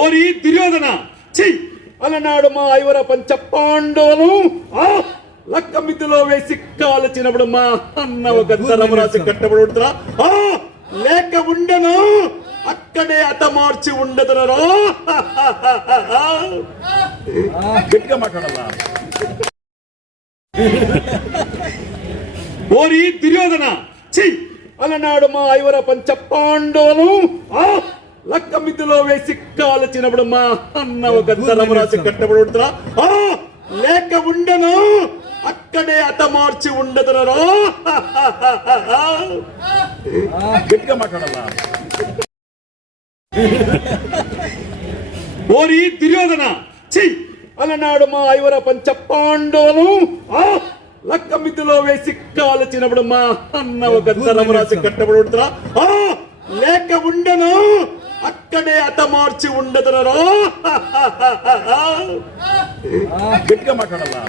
ఓరి దుర్యోధన, చెయ్యి అలనాడు మా ఐవర పంచ పాండవులు లక్క మిద్దులో వేసి కాల్చినప్పుడు మా అన్న ఒక ధర్మరాజు కట్టబడుతున్నా లేక ఉండను అక్కడే అతమార్చి ఉండదురా. గట్టిగా మాట్లాడాలా? ఓరి దుర్యోధన, చెయ్యి అలనాడు మా ఐవర పంచ పాండవులు లక్క మిద్దులో వేసి కాల్చినప్పుడు మా అన్న ఒక ధర్మరాజు కట్టబడుతున్నా లేక ఉండను అక్కడే అతమార్చి ఉండదురా. గట్టిగా మాట్లాడాలా? ఓరి దుర్యోధన, చెయ్యి అలనాడు మా ఐవర పంచ పాండవులు లక్క మిద్దులో వేసి కాల్చినప్పుడు మా అన్న ఒక ధర్మరాజు కట్టబడుతున్నా లేక ఉండను అక్కడే అతమార్చి ఉండదురా. గట్టిగా మాట్లాడాలా?